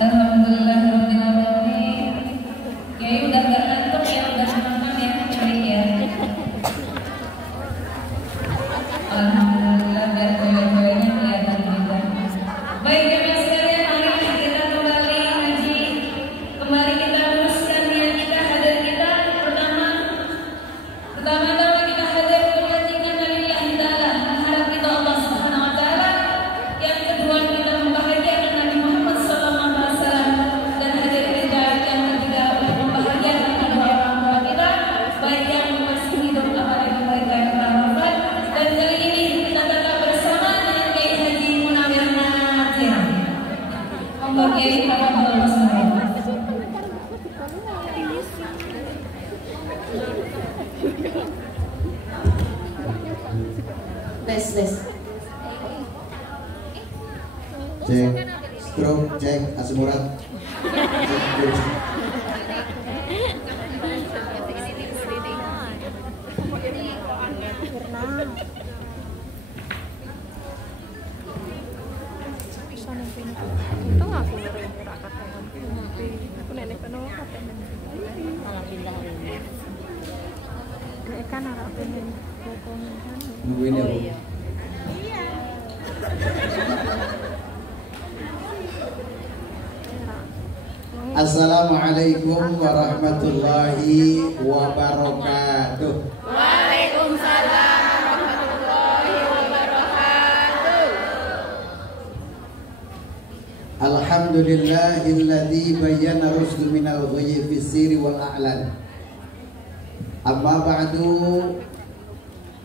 Alhamdulillahirobbilalamin. Kiai udah gak ngantuk ya, udah makan ya, baik ya. Alhamdulillah, biar cewek-ceweknya kelihatan juga. Baik ya sekalian, mari kita kembali ngaji. Kembali kita teruskan niat kita, hadir kita. Pertama-tama kita hadir kepentingan lillahi ta'ala, mengharap kita Allah Subhanahu wa taala. Yang kedua kita membahagiakan Nabi Muhammad sallallahu alaihi wasallam, dan hadir kita yang ketiga untuk membahagiakan kedua orang tua kita, baik yang masih hidup apalagi mereka yang telah wafat. Dan kali ini kita tetap bersama dengan Kiai Haji Munawir Natsir. Monggo Kiai, tafadhol semua. Les. Cek, stroke, cek, asam urat. Nungguin ya, Bu. Assalamualaikum warahmatullahi wabarakatuh. Waalaikumsalam warahmatullahi wabarakatuh. Alhamdulillahilladzi bayyana rusdu minal ghayyi fis sirri wal a'lan. Amma ba'du,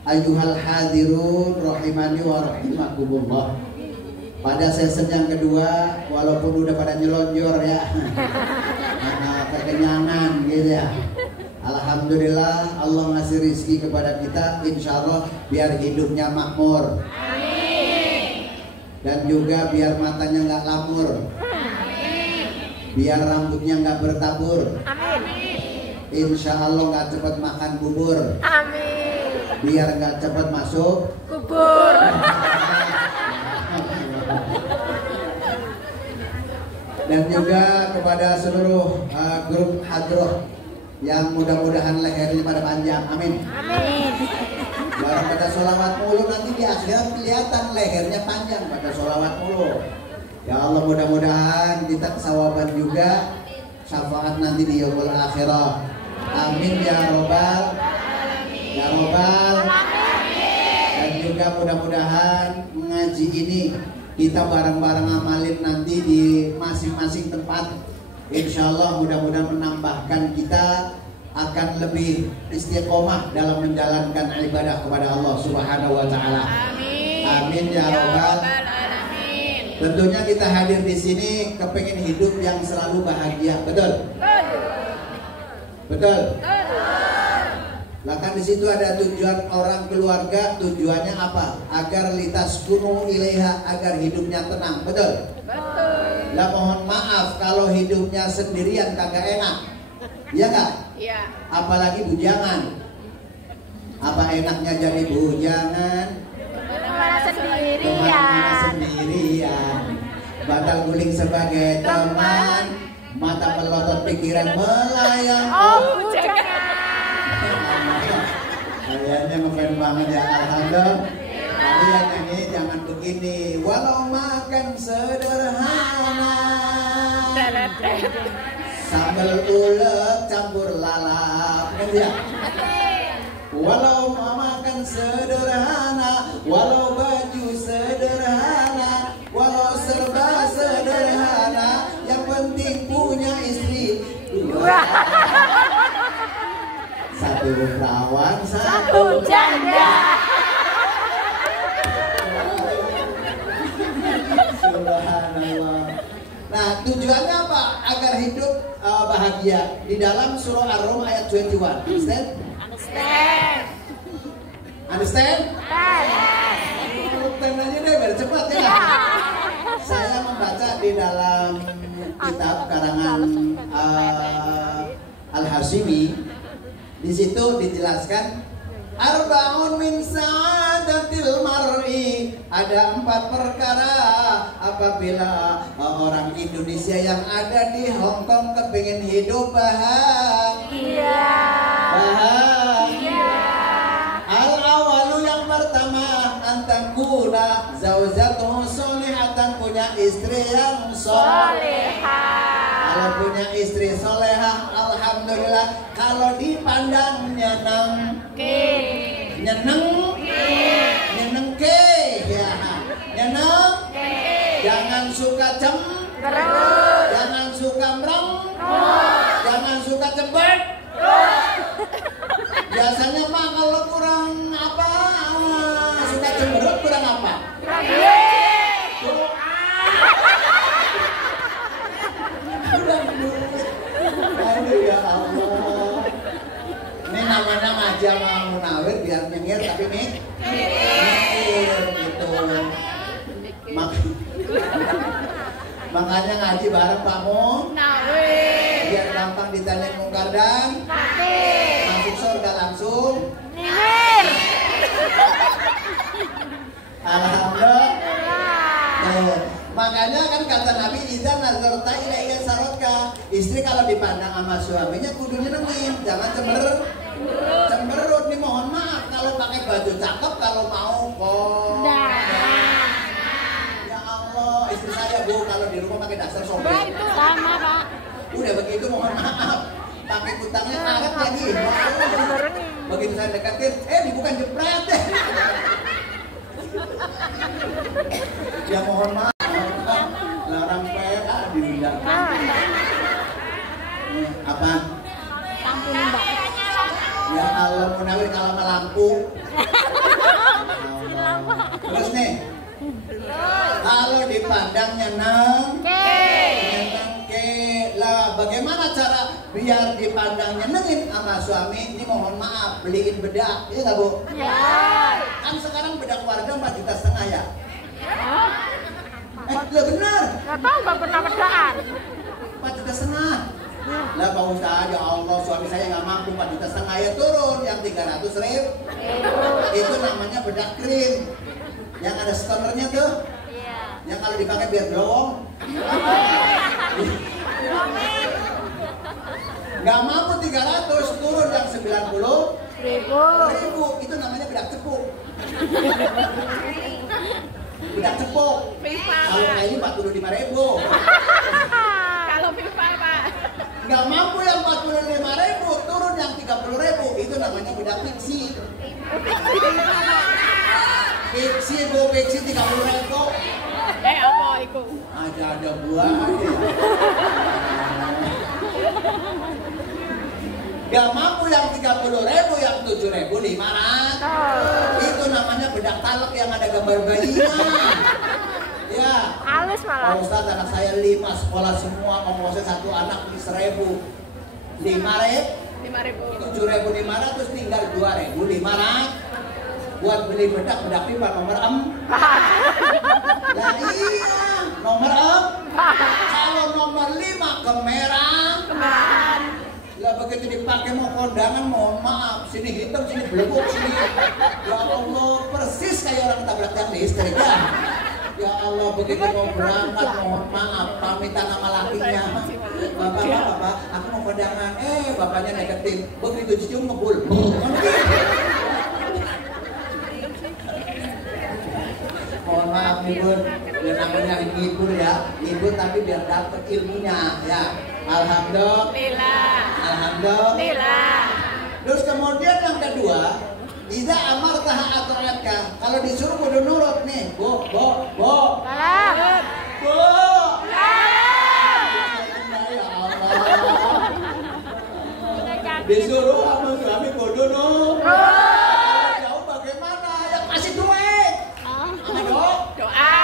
ayyuhal hadirun rahimani wa rahimakumullah. Pada sesi yang kedua, walaupun udah pada nyelonjor ya, karena kekenyangan gitu ya. Alhamdulillah Allah ngasih rizki kepada kita, insya Allah biar hidupnya makmur. Amin. Dan juga biar matanya nggak lamur. Amin. Biar rambutnya nggak bertabur. Amin. Insya Allah nggak cepat makan bubur. Amin. Biar nggak cepat masuk Kubur. Dan juga kepada seluruh grup hadroh yang mudah-mudahan lehernya pada panjang, amin. Amin. Barang pada sholawat mulu, nanti di akhirat kelihatan lehernya panjang pada sholawat mulu. Ya Allah, mudah-mudahan kita kesawaban juga, syafaat nanti di yaumul akhirah. Amin ya robbal ya robbal. Dan juga mudah-mudahan mengaji ini kita bareng-bareng amalin nanti di masing-masing tempat. Insya Allah mudah-mudahan menambahkan kita akan lebih istiqomah dalam menjalankan ibadah kepada Allah Subhanahu wa taala. Amin. Amin ya rabbal alamin. Tentunya kita hadir di sini kepengen hidup yang selalu bahagia, betul? Betul. Nah kan di situ ada tujuan orang keluarga, tujuannya apa? Agar litas kunu ilaiha, agar hidupnya tenang, betul? Betul. Lah mohon maaf kalau hidupnya sendirian kagak enak, iya nggak? Iya. Apalagi bujangan. Apa enaknya jadi bujangan? Kemana sendirian? Kemana sendirian? Batal guling sebagai teman, mata melotot pikiran melayang. Oh, jangan. Kayaknya ngefan banget ya, alhamdulillah. Kalian nyanyi jangan begini. Walau makan sederhana, sambal ulek campur lalap, kan ya? Walau makan sederhana, walau baju sederhana, walau serba sederhana, yang penting punya istri dua. Satu perawan, satu janda. Subhanallah. Nah, tujuannya apa? Agar hidup bahagia. Di dalam surah Ar-Rum ayat 21. Understand? Understand. Understand? Understand aja deh, biar cepat ya. Saya membaca di dalam kitab karangan Al-Hashimi. Di situ dijelaskan Arbaun min sa'adatil mar'i. Ada 4 perkara apabila orang Indonesia yang ada di Hong Kong kepingin hidup bahagia. Al-awalu yang pertama, antakuna zaujatuhu solihatan, punya istri yang solehah. Kalau punya istri solehah, alhamdulillah. Kalau dipandang nyeneng ke, ya, nyeneng. Jangan suka jangan suka mereng, jangan suka cebet. Biasanya mah kalau kurang apa, suka cemberut, kurang apa? Aduh ya Allah. Ini namanya ngaji sama munawir biar nyengir tapi mikir gitu. Makanya ngaji bareng Pak Munawir biar gampang ditanya mungkar dan masuk surga langsung. Alhamdulillah. Makanya kan kata Nabi, idza nazarta ilaiya sarotka, istri kalau dipandang sama suaminya kudunya nengin, jangan cemberut. Nih mohon maaf kalau pakai baju cakep, kalau mau kok. Ya Allah, istri saya Bu kalau di rumah pakai dasar sobek. Sama Pak. Udah begitu mohon maaf, pakai kutangnya karet lagi. Begitu saya dekatin, bukan jepret deh. Ya mohon maaf. Larang PA diundang. Apa? Lampu Mbak. Ya Allah Munawir kalau sama lampu. Terus nih. Kalau dipandang nyeneng ke. Lah bagaimana cara biar dipandang nyenengin sama suami? Ini mohon maaf beliin bedak, iya nggak Bu? Ya. Kan sekarang bedak warga 4,5 juta ya. Lah benar. Gak tahu gak pernah bedaan. 4,5 juta. Lah Pak Ustaz, ya Allah suami saya nggak mampu 4,5 juta ya turun yang 300.000. Itu namanya bedak krim. Yang ada stonernya tuh. Yang kalau dipakai biar blowong. Nggak mampu 300 turun yang 90.000. Itu namanya bedak cepuk. Bedak cepuk. Kalau kayak ini 45.000. Kalau pipa Pak. Nggak mampu yang 45.000 turun yang 30.000. Itu namanya bedak fiksi. Fiksi Bu, fiksi 30.000. Apa itu? Ada buah aja. Gak mampu yang 30.000, yang 7.500. Itu namanya bedak talek yang ada gambar bayinya. Ya. Halus malah. Pak Ustadz, anak saya 5 sekolah semua, ongkosnya 1 anak 1.000. 5.000, 7.500 tinggal 2.500 buat beli bedak pipa nomor 4. Lah iya, nomor 4. Kalau nomor 5 kemerang. Lah begitu dipakai mau kondangan, mohon maaf, sini hitam, sini belebuk, sini. Ya Allah, persis kayak orang tabrak tiang listrik kan. Ya Allah, begitu mau berangkat, mohon maaf, pamitan sama lakinya. Bapak, aku mau kondangan. Bapaknya negatif. Begitu cium ngebul. Mohon maaf nih Bun, ya namanya ngibur ya, ngibur tapi biar dapet ilmunya ya. Alhamdulillah. Terus kemudian yang kedua, idza amartaha ata'atka. Kalau disuruh kudu nurut nih, Bu. Salam. Bu. Ya Allah. Disuruh sama suami kudu nurut. Jauh bagaimana? Yang kasih duit. Doa.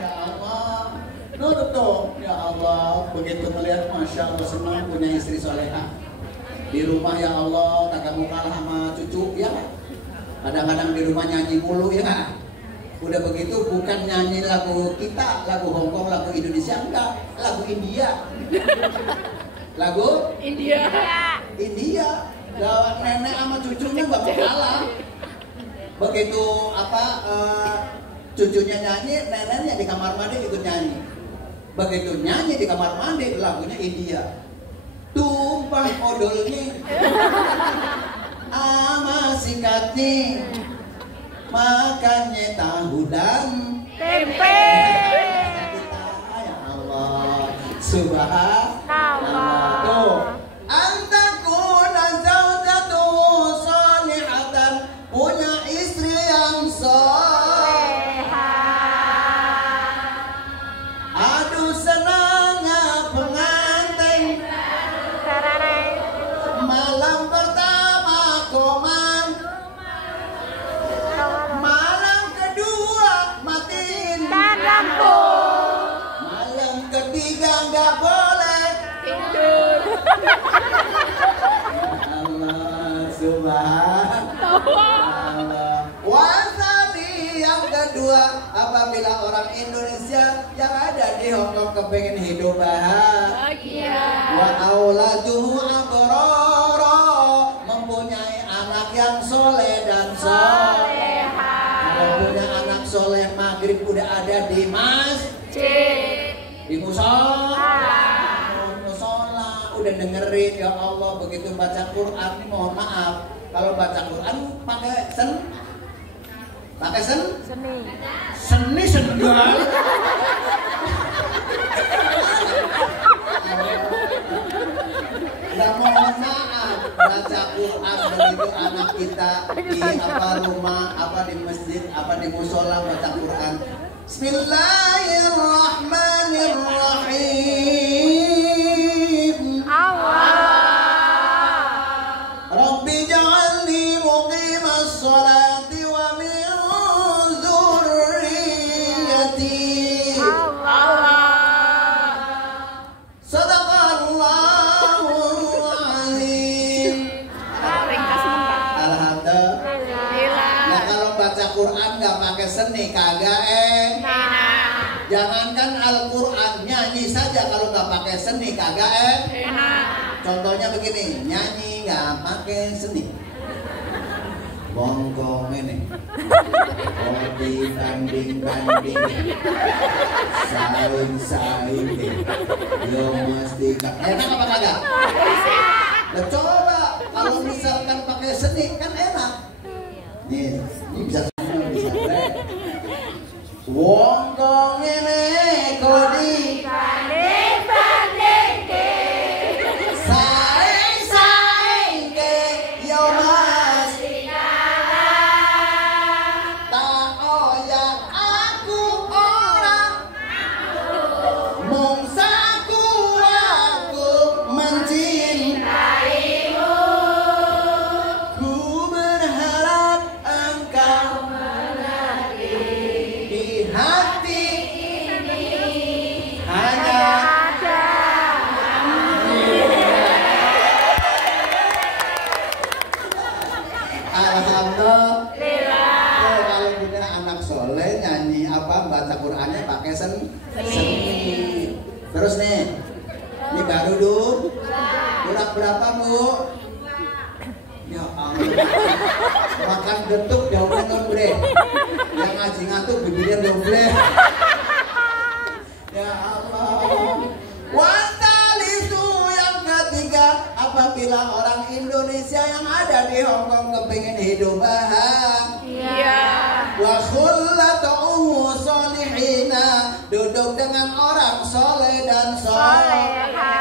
Ya Allah, nurut dong. Ya Allah, begitu melihat, masya Allah senang punya istri soleha. Di rumah ya Allah, kagak mau kalah sama cucu ya. Kadang-kadang di rumah nyanyi mulu ya nggak. Udah begitu bukan nyanyi lagu kita, lagu Hongkong, lagu Indonesia enggak, lagu India. Lagu India. Lah nenek sama cucunya nggak mau kalah. Begitu cucunya nyanyi, neneknya di kamar mandi ikut nyanyi. Begitu nyanyi di kamar mandi, lagunya India. Tumpah odolnya, ama sikatnya, makannya tahu dan Tempe. ya Allah, subhanallah. Tuh, antakuna zaujatu salihatan, punya istri yang aduh senangnya pengantin malam pertama koman, malam kedua matiin Dan lampu. malam ketiga nggak boleh Tidur. Allah subhanallah. Wasani yang kedua, apabila orang Indonesia yang ada di Hongkong kepengen hidup bahagia, wa auladuhu abrara, mempunyai anak yang soleh dan kalau punya anak soleh maghrib udah ada di masjid, di musola, udah dengerin ya Allah. Begitu baca Quran, mohon maaf kalau baca Quran pakai seni sendal. Udah mohon maaf baca Quran begitu anak kita di rumah di masjid di musola baca Quran. Bismillahirrahmanirrahim. Rabbi ja'alni muqimas sholati wa min dzurriyyati. Sadaqallahul azim. Alhamdulillah. Nah, kalau baca Quran nggak pakai seni kagak enak. Jangankan Al-Quran, nyanyi saja kalau nggak pakai seni kagak enak. Contohnya begini, nyanyi nggak pakai seni. Bongkong ini, oh dibanding-banding, saing-saing, yo mesti enak apa kagak? Nah, coba kalau misalkan pakai seni kan enak. Nih, ini bisa Bongkong ini kodi. Terus nih, ini baru kurang berapa Bu? Ya Allah, makan getuk jauhnya nombre, yang ngaji ngantuk bibirnya nombre. Ya Allah. Watalisu yang ketiga, apabila orang Indonesia yang ada di Hongkong kepengen hidup bahagia, wa khullatuhu solihina, duduk dengan orang soleh dan soleha.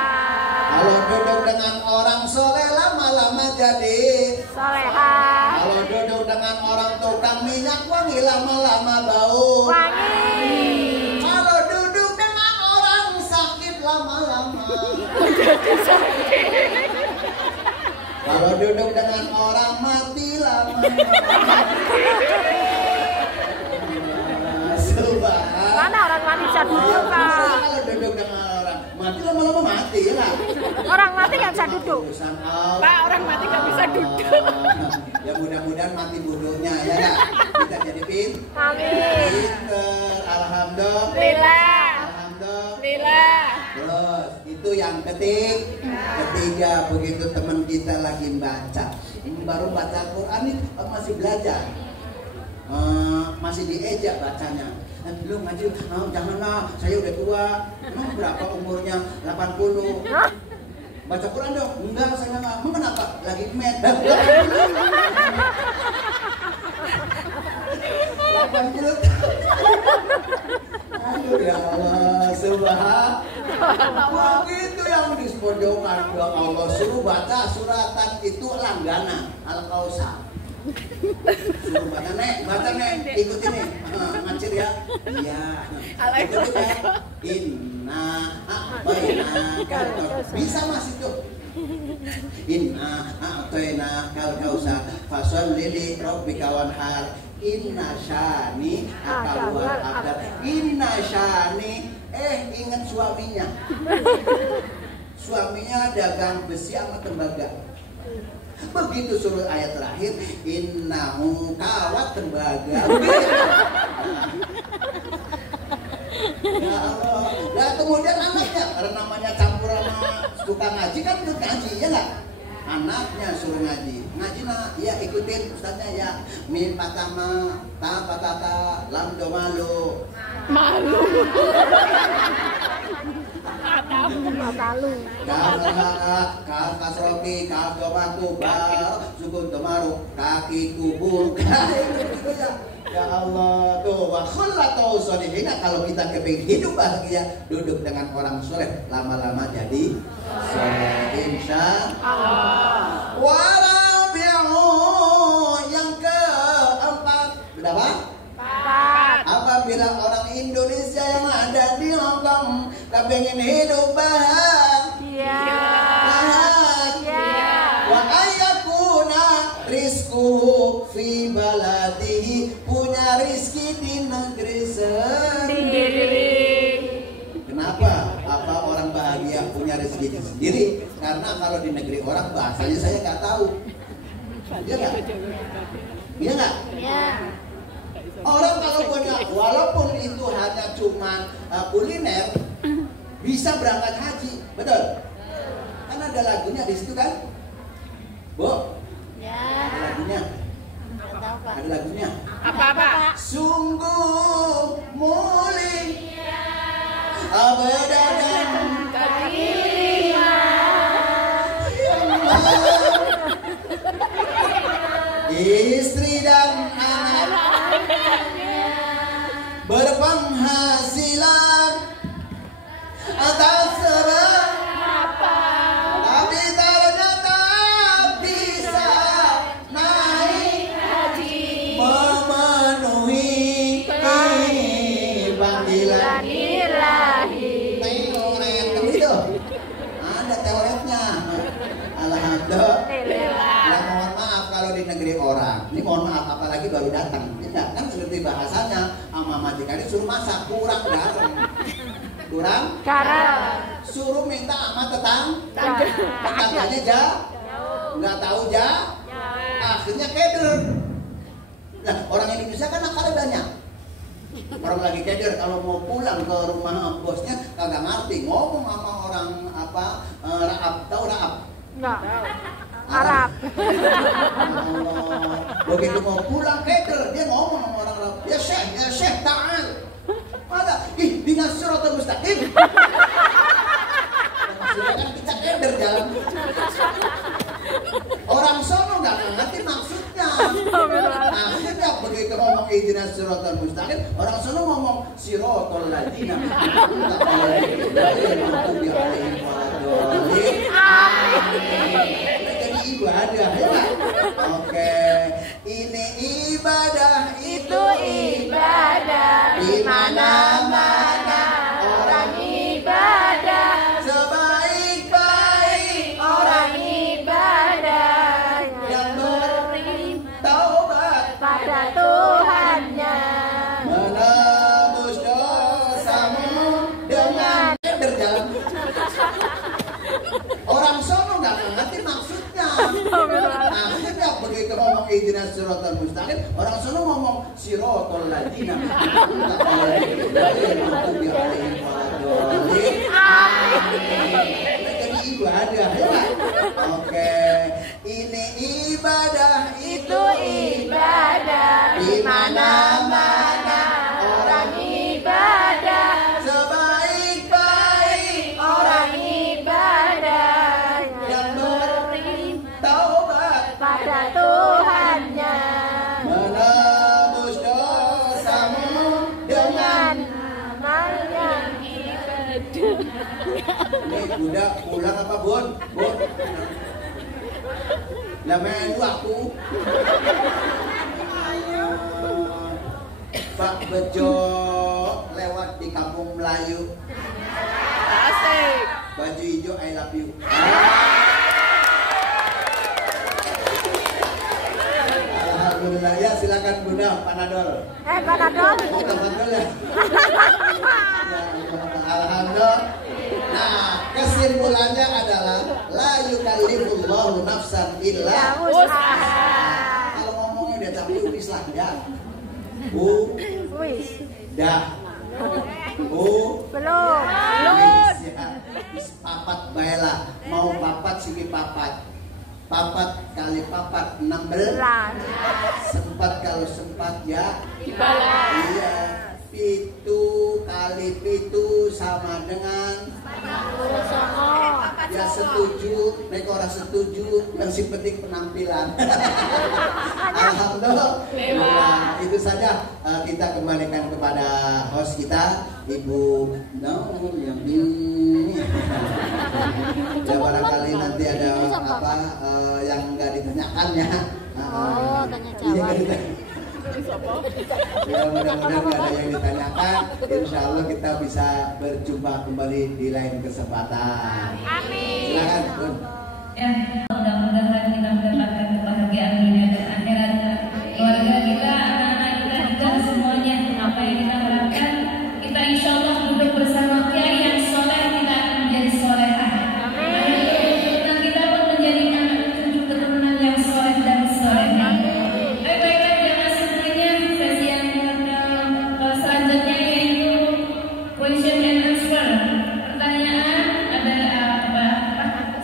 Kalau duduk dengan orang soleh lama-lama jadi soleha. Kalau duduk dengan orang tukang minyak wangi lama-lama bau wangi. Kalau duduk dengan orang sakit lama-lama jadi sakit. Kalau duduk dengan orang mati lama-lama. Mana orang mati bisa duduk, Kak? Kalau duduk dengan orang mati lama-lama mati lah. Orang mati nggak bisa duduk. Pak, orang mati nggak bisa duduk. Ya mudah-mudahan mati bodohnya ya Kak. Kita jadi pinter. Amin. Alhamdulillah. Alhamdulillah. Terus kita Itu yang ketiga, begitu teman kita lagi baca, baru baca Quran ini masih belajar, masih diejak bacanya. Lu ngaji, janganlah, saya udah tua. Emang berapa umurnya? 80. Baca Quran dong. Enggak, saya enggak. Emang kenapa? Lagi med. 80. Aduh ya Allah, subhanallah. Begitu yang dispodongkan ya Allah, suruh baca suratan itu langganan Al-Kausar. Suruh baca nek, ikutin nih, ngacir ya. Iya. Ikutin ya. Inna a'tainakal kausar. Bisa Mas itu. Inna a'tainakal kausar. Fasholli li rabbika wanhar. Inna syani akal wal abdar. Inna syani, ingat suaminya. Suaminya dagang besi sama tembaga. Begitu suruh ayat terakhir, innahu kawat tembaga. Ya Allah. Nah kemudian anaknya, karena namanya campur sama suka ngaji kan ikut ngaji, ya nggak? Anaknya suruh ngaji, nak, ya ikutin ustaznya ya. Mim patama, ta patata, lam do malu. Malu. Matalu. Kal kasroki, kal domaku, bal, sukun domaru, kaki kubur. Ya Allah, tuh wakhullatu sholihin. Kalau kita kepingin hidup bahagia, duduk dengan orang soleh, lama-lama jadi soleh insya Allah. Warabi'u, yang keempat, berapa? Apabila orang Indonesia yang ada di Hongkong kepingin hidup bahagia, wa ayakuna rizquhu fi baladihi, punya rizki di negeri sendiri. Kenapa? Apa orang bahagia punya rezeki sendiri? Karena kalau di negeri orang bahasanya saya nggak tahu. Iya nggak? Iya nggak? Iya. Orang kalau punya, walaupun itu hanya cuma kuliner, bisa berangkat haji, betul? Kan ada lagunya di situ kan, Bu? Ya. Ada lagunya. Ada lagunya. Apa? Sungguh mulia abadan istri dan anak berpenghasilan atas berapa, tapi ternyata bisa naik haji, memenuhi panggilan ilahi. Teoret itu ada teoretnya. Alhamdulillah. Ya mohon maaf kalau di negeri orang. Ini mohon maaf apalagi baru datang. Tidak kan ngerti bahasanya. Sama majikan suruh masak kurang garam. Kurang Garam. suruh minta sama tetangganya nggak tahu akhirnya keder. Nah orang Indonesia kan akalnya banyak. Orang lagi keder kalau mau pulang ke rumah bosnya kagak ngerti ngomong sama orang apa Raab, tahu Raab? Enggak. Arab. Allah. Begitu mau pulang keder dia ngomong sama orang Arab, ya Syekh ta'al. Ada ihdinas siratal mustaqim. Maksudnya kan kita keder jalan. Orang sono nggak ngerti maksudnya. Akhirnya begitu ngomong ihdinas siratal mustaqim, orang sono ngomong siratal ladzina an'amta 'alaihim. Amin. Jadi ibadah ya Pak. Oke, ini ibadah itu ibadah. Di mana mana orang Indonesia yang ada di Hongkong kepingin hidup bahagia, sebaik-baik orang ibadah yang bertaubat Pada Tuhannya. menebus dosamu dengan berjalan. Orang sono nggak ngerti maksudnya. Akhirnya begitu ngomong ihdinas siratal mustaqim, orang sono ngomong siratal ladzina an'amta 'alaihim. Amin. di mana-mana orang ibadah, sebaik-baik orang ibadah yang bertaubat pada Tuhannya menebus dosamu dengan amal yang ini budak pulang apa Bun? Bun lah main aku Pak Bejo lewat di kampung Melayu asik. baju hijau I love you. Alhamdulillah ya, silakan Bunda Panadol. Panadol. Bukan Panadol ya. Ya, alhamdulillah. Nah, kesimpulannya adalah la yukallifullahu nafsan illa usaha. Kalau ngomongnya udah capek wis lah ya. Wis. Dah. Belum. Wis ya. Wis papat bae lah. Mau papat sini papat. Papat kali papat 16. Sempat kalau sempat ya. Iya. 7 kali 7 sama dengan ya setuju, mereka orang setuju, yang si penting penampilan. Alhamdulillah. Nah, itu saja kita kembalikan kepada host kita, Ibu yang ini. Ya barangkali nanti ada apa yang nggak ditanyakan ya. Tanya Iya, jawab. ya mudah-mudahan nggak ada yang ditanyakan. Insya Allah kita bisa berjumpa kembali di lain kesempatan. Amin. Silakan Bun. Ya, mudah-mudahan kita mendapatkan kebahagiaan dunia dan akhirat. Keluarga kita, anak-anak kita juga semuanya apa yang kita harapkan. Kita insya Allah duduk bersama kiai yang soleh, kita akan menjadi solehah. Dan kita pun menjadi anak cucu keturunan yang soleh dan solehah. Baik-baik, jangan semuanya sesi yang selanjutnya yaitu question and answer. Pertanyaan ada apa?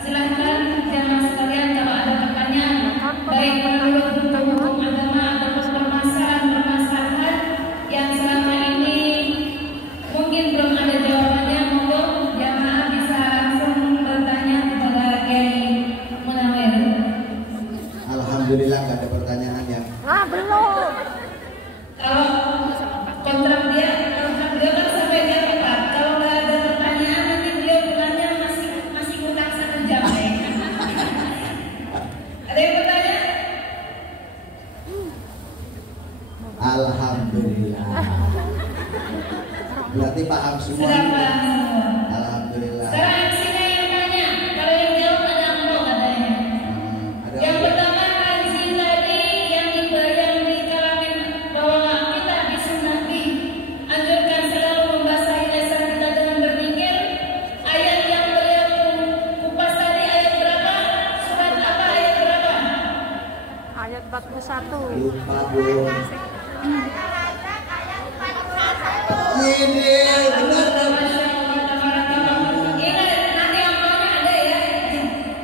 Silahkan jangan sekalian kalau ada pertanyaan baik menurut hukum agama ataupun permasalahan yang selama ini mungkin belum ada jawabannya, monggo jamaah bisa langsung bertanya kepada Kiai Munawir. Alhamdulillah nggak ada pertanyaan ya. Belum. Kalau kontrak beliau kan sampai jam 4. Kalau nggak ada pertanyaan nanti beliau bilangnya masih kurang 1 jam. Ada yang bertanya? Alhamdulillah. Berarti paham semua. Sudah paham semua. Alhamdulillah. Sekarang MC-nya yang tanya. Kalau yang jawab ada ambo katanya. Ada Yang pertama MC tadi yang dikalamin bahwa kita disunnahi anjurkan selalu membasahi lisan kita dengan berzikir. Ayat yang beliau kupas tadi ayat berapa? Surat apa ayat berapa? Ayat 41. lupa Bun. Ini benar dong. Ingat nanti amplopnya ada ya.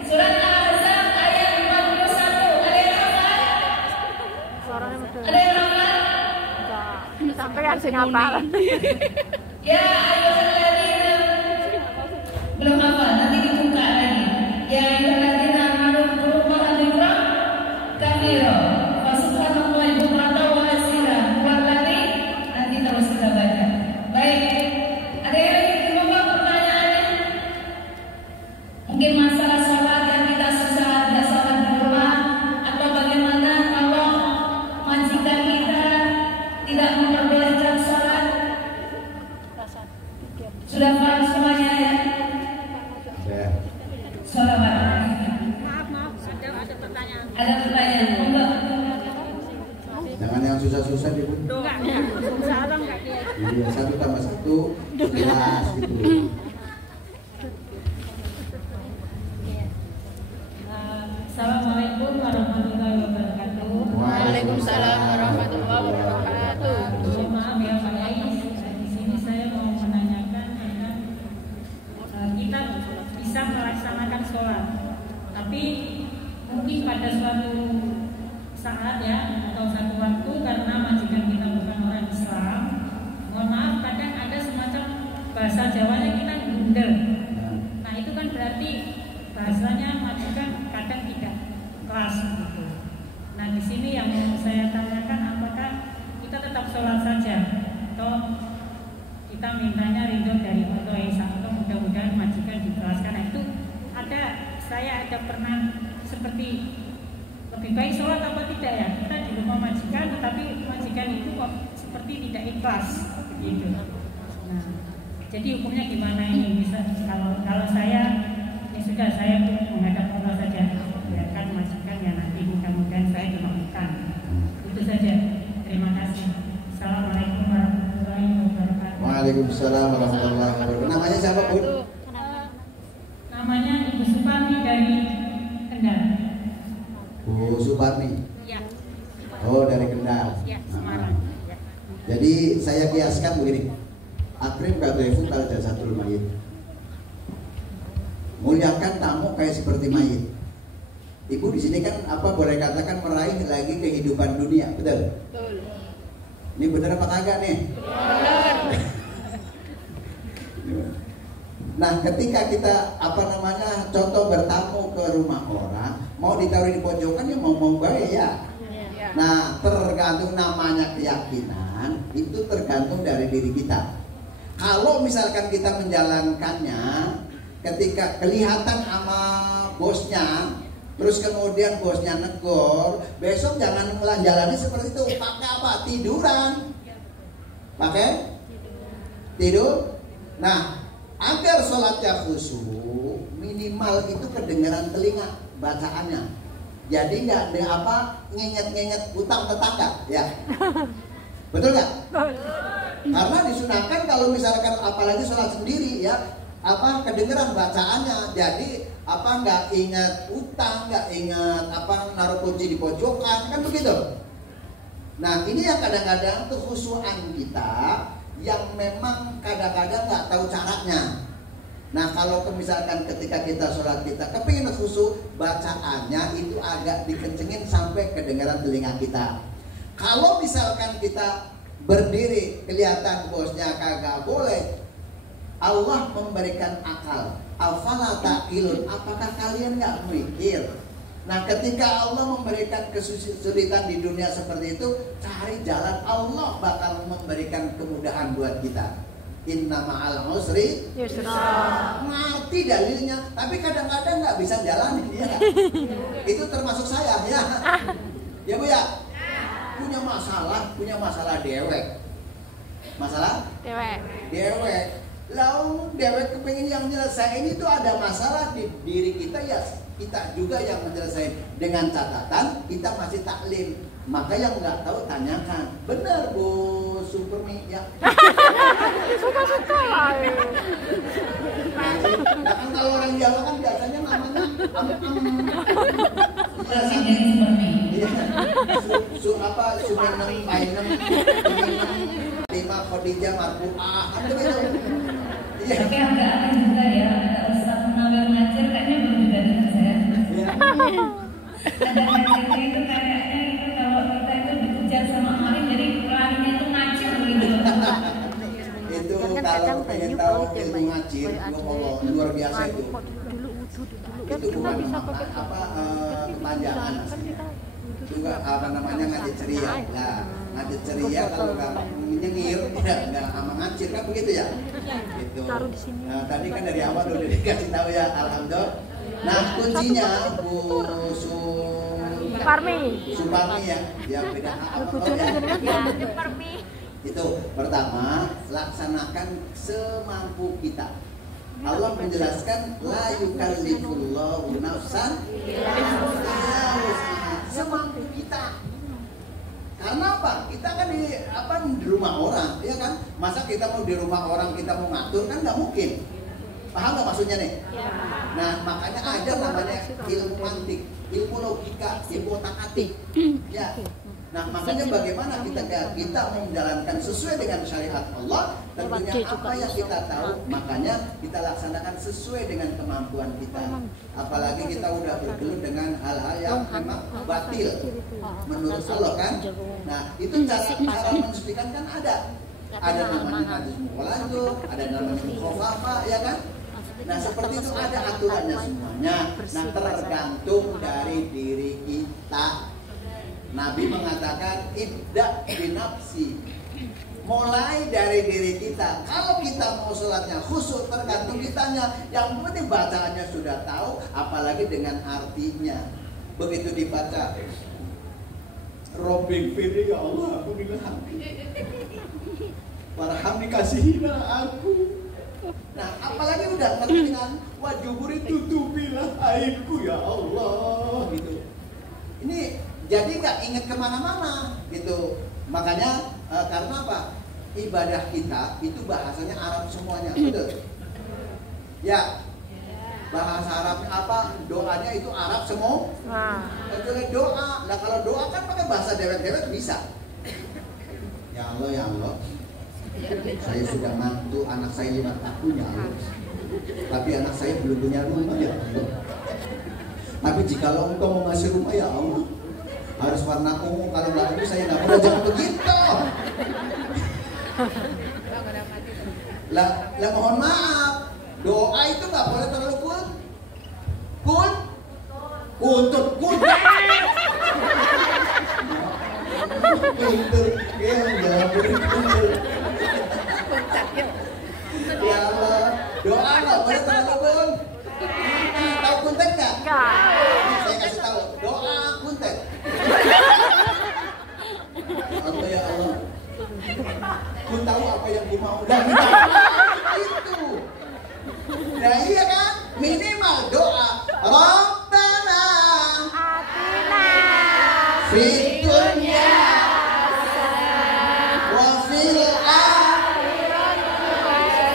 Surat Al-Ahzab ayat 41. Ada yang hafal? Suaranya betul. Ada yang hafal? Sampai yang sing hafal. Ya ayyuhalladzina belum hafal, nanti dibuka lagi. Ya ayyuhalladzina amanu dzkurullaha dzikran katsira. Wa subhanallahi bukratan wa asira. Wallahi nanti terus kita baca. Baik. Ada yang mau pertanyaannya? Mungkin masalah sholat yang kita susah ada sholat di rumah, atau bagaimana kalau majikan kita tidak memperbolehkan sholat? Sudah paham semuanya ya? Ya. Sholawat. Ada pertanyaan? Monggo. Jangan yang susah-susah deh Bun. Iya, 1 tambah 1 11 gitu. Assalamualaikum warahmatullahi wabarakatuh. Waalaikumsalam warahmatullahi wabarakatuh. Maaf ya Pak Yai, di sini saya mau menanyakan tentang kita bisa melaksanakan sholat, tapi mungkin pada suatu saat ya atau satu waktu karena majikan kita bukan orang Islam, mohon maaf kadang ada semacam bahasa Jawanya kita gundel. Nah itu kan berarti bahasanya majikan kadang tidak kelas gitu. Nah di sini yang mau saya tanyakan, apakah kita tetap sholat saja atau kita mintanya ridho dari Allah Esa, atau mudah-mudahan majikan dikelaskan? Nah, itu saya ada pernah seperti lebih baik sholat apa tidak ya, kita di rumah majikan tetapi majikan itu kok seperti tidak ikhlas begitu. Nah jadi hukumnya gimana ini? Bisa kalau saya ya sudah, saya menghadap Allah saja, biarkan majikan ya nanti mudah-mudahan saya dimaafkan. Itu saja, terima kasih. Assalamualaikum warahmatullahi wabarakatuh. Waalaikumsalam warahmatullahi wabarakatuh. Namanya siapa, Bu? Namanya Ibu Suparmi dari Kendal. Bu Suparmi. Ya. Oh, dari Kendal. Ya, Semarang. Ya. Jadi saya kiaskan begini. Akrim kadaifu kal jasadul mayit. Muliakan tamu kayak seperti mayit. Ibu di sini kan apa boleh katakan meraih lagi kehidupan dunia, betul? Betul. Ini bener apa kagak nih? Benar. Nah, ketika kita contoh bertamu ke rumah orang, mau ditaruh di pojokan ya mau baik ya. Nah, tergantung namanya keyakinan, itu tergantung dari diri kita. Kalau misalkan kita menjalankannya, ketika kelihatan sama bosnya, terus kemudian bosnya negor, besok jangan jalani seperti itu. Pakai apa? Tiduran. Pakai? Tidur. Nah, agar sholatnya khusyuk, minimal itu kedengaran telinga bacaannya. Jadi nggak ada ngenyet utang tetangga, ya. Betul nggak? Karena disunahkan kalau misalkan apalagi sholat sendiri ya, kedengaran bacaannya. Jadi nggak ingat utang, nggak ingat naruh kunci di pojokan, kan begitu. Nah ini yang kadang-kadang kekhusyuan kita yang memang kadang-kadang nggak tahu caranya. Nah kalau misalkan ketika kita sholat kita kepingin khusyuk, bacaannya itu agak dikencengin sampai kedengaran telinga kita. Kalau misalkan kita berdiri kelihatan bosnya kagak boleh, Allah memberikan akal. Afala ta'qilun, apakah kalian nggak mikir? Nah ketika Allah memberikan kesulitan di dunia seperti itu, cari jalan, Allah bakal memberikan kemudahan buat kita. Inna ma'al usri yusra. Ngerti dalilnya, tapi kadang-kadang nggak bisa jalanin ya. Itu termasuk saya ya. Ya Bu ya. Punya masalah dewek. Masalah? Dewek. Lalu dewek kepingin yang nyelesain itu ada masalah di diri kita ya. Kita juga yang menyelesaikan, dengan catatan kita masih taklim. Maka yang nggak tahu tanyakan. Benar Bu Supermi ya. Suka-suka lah. Nah kan kalau orang Jawa kan biasanya namanya Sumenem, Painem, Lima Khadijah Marfu'ah, kan begitu. Iya. Tapi agak juga ya, ada Ustaz Munawir ngajar kayaknya belum juga dengan saya. Ada ngajar itu kayaknya itu kalau kita itu dikejar sama maling, jadi larinya itu ngacir begitu. Itu kalau pengen tahu ilmu ngacir, luar biasa itu. Itu bukan kepanjangan. Juga ngaji ceria. Nah, ngaji ceria kalau nggak nyengir, nggak sama ngacir kan begitu ya. Gitu. Nah, tadi kan dari awal udah dikasih tahu ya, alhamdulillah. Nah kuncinya Bu Suparmi ya, yang beda itu pertama, laksanakan semampu kita. Allah menjelaskan la yukallifullahu nafsan illa wus'aha, semampu kita. Karena apa? Kita kan di rumah orang, ya kan? Masa kita mau di rumah orang kita mau ngatur kan nggak mungkin. Paham nggak maksudnya nih? Ya. Nah makanya ada namanya ilmu mantik, ilmu logika, ilmu otak-atik. Ya. Nah, makanya bagaimana kita mau menjalankan sesuai dengan syariat Allah, tentunya apa yang kita tahu, makanya kita laksanakan sesuai dengan kemampuan kita. Apalagi kita udah bergelut dengan hal-hal yang memang batil menurut Allah kan. Nah, itu cara mensucikan kan ada. Ada namanya hadis mukhalafah, ada namanya mukhalafah, ya kan? Nah, seperti itu ada aturannya semuanya. Nah, tergantung dari diri kita. Nabi mengatakan ibda binafsi, mulai dari diri kita. Kalau kita mau sholatnya khusyuk, tergantung kitanya. Yang penting bacaannya sudah tahu, apalagi dengan artinya. Begitu dibaca, Robbi firli ya Allah, aku bilang warhamni kasihilah aku. Nah, apalagi udah ngerti dengan wajuburi tutupilah aibku ya Allah gitu. Ini jadi nggak ingat kemana-mana gitu. Makanya karena apa? Ibadah kita itu bahasanya Arab semuanya, betul? Ya. Bahasa Arabnya apa? Doanya itu Arab semua. Kecuali doa. Nah, kalau doa kan pakai bahasa dewek-dewek bisa. Ya Allah, ya Allah. Saya sudah mantu anak saya 5 tahun ya Allah. Tapi anak saya belum punya rumah ya Allah. Tapi jikalau engkau mau ngasih rumah ya Allah, harus warna ungu, kalau nggak ungu saya nggak mau. Jangan begitu. Lah mohon maaf, doa itu nggak boleh terlalu kuntut. Ya Allah, doa nggak boleh terlalu tahu kuntet nggak? Saya kasih tahu, doa kuntet. Allah ya Allah, kun tahu apa yang ku mau dan itu. Nah iya kan, minimal doa Rabbana atina fid dunya wa fil akhirati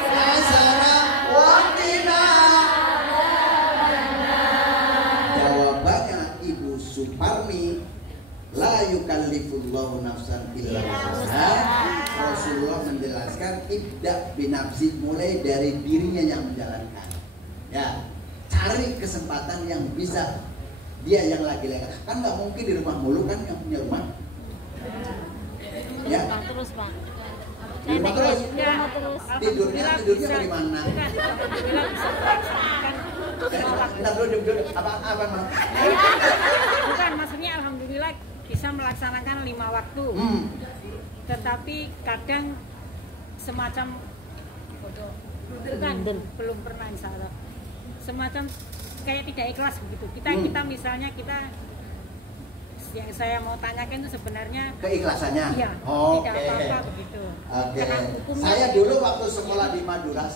hasanah wa qina. Jawabannya Ibu Suparmi, la yukallifullahu nafsan illa wus'aha. Rasulullah menjelaskan ibda binafsi, mulai dari dirinya yang menjalankan. Ya, cari kesempatan yang bisa dia yang lagi-lagi. Kan nggak mungkin di rumah mulu kan yang punya rumah. Ya. Terus Pak. Di rumah terus. Tidurnya bagaimana? Apa Mas? Bukan, maksudnya alhamdulillah bisa melaksanakan 5 waktu. Tetapi kadang semacam bukan, belum pernah insya Allah, semacam kayak tidak ikhlas begitu. Kita misalnya yang saya mau tanyakan itu sebenarnya keikhlasannya. Iya, Oke. tidak apa-apa begitu. Oke. Saya dulu waktu sekolah di Madura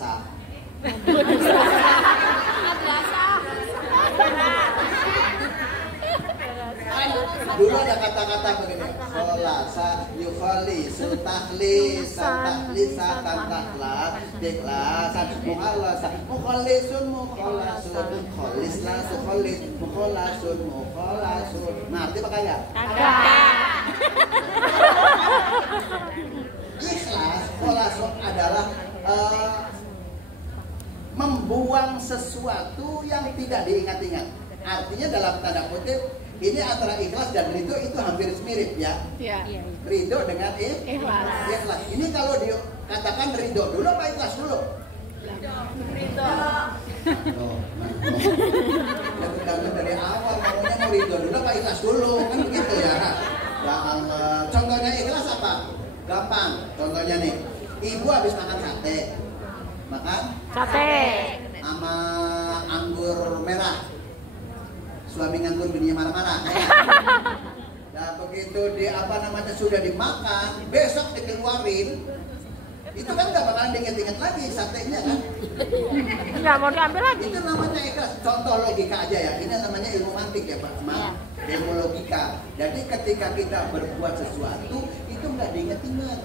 dulu ada kata-kata begini, kholasa, yukhali, sultahli, santahlisa, tantahla, dikhlasan, mukhalasan, mukhalisun, mukhalasun, kholislah, sukholis, mukhalasun, mukhalasun. Nah, arti apa kagak? Ikhlas, kholasun adalah membuang sesuatu yang tidak diingat-ingat. Artinya dalam tanda kutip, ini antara ikhlas dan ridho itu hampir mirip ya. Iya. Ridho dengan ikhlas. Ini kalau dikatakan ridho dulu apa ikhlas dulu? Ridho. Karena dari awal ngomongnya mau ridho dulu apa ikhlas dulu kan begitu ya. Contohnya ikhlas apa? Gampang. Contohnya nih, ibu habis makan sate, sama anggur merah. Suami nganggur, bininya marah-marah. Nah begitu sudah dimakan, besok dikeluarin, itu kan nggak bakalan diinget-inget lagi satenya kan? Nggak mau diambil lagi. Itu namanya ikhlas. Contoh logika aja ya. Ini namanya ilmu mantik ya Pak. Ilmu logika. Jadi ketika kita berbuat sesuatu itu nggak diinget-inget.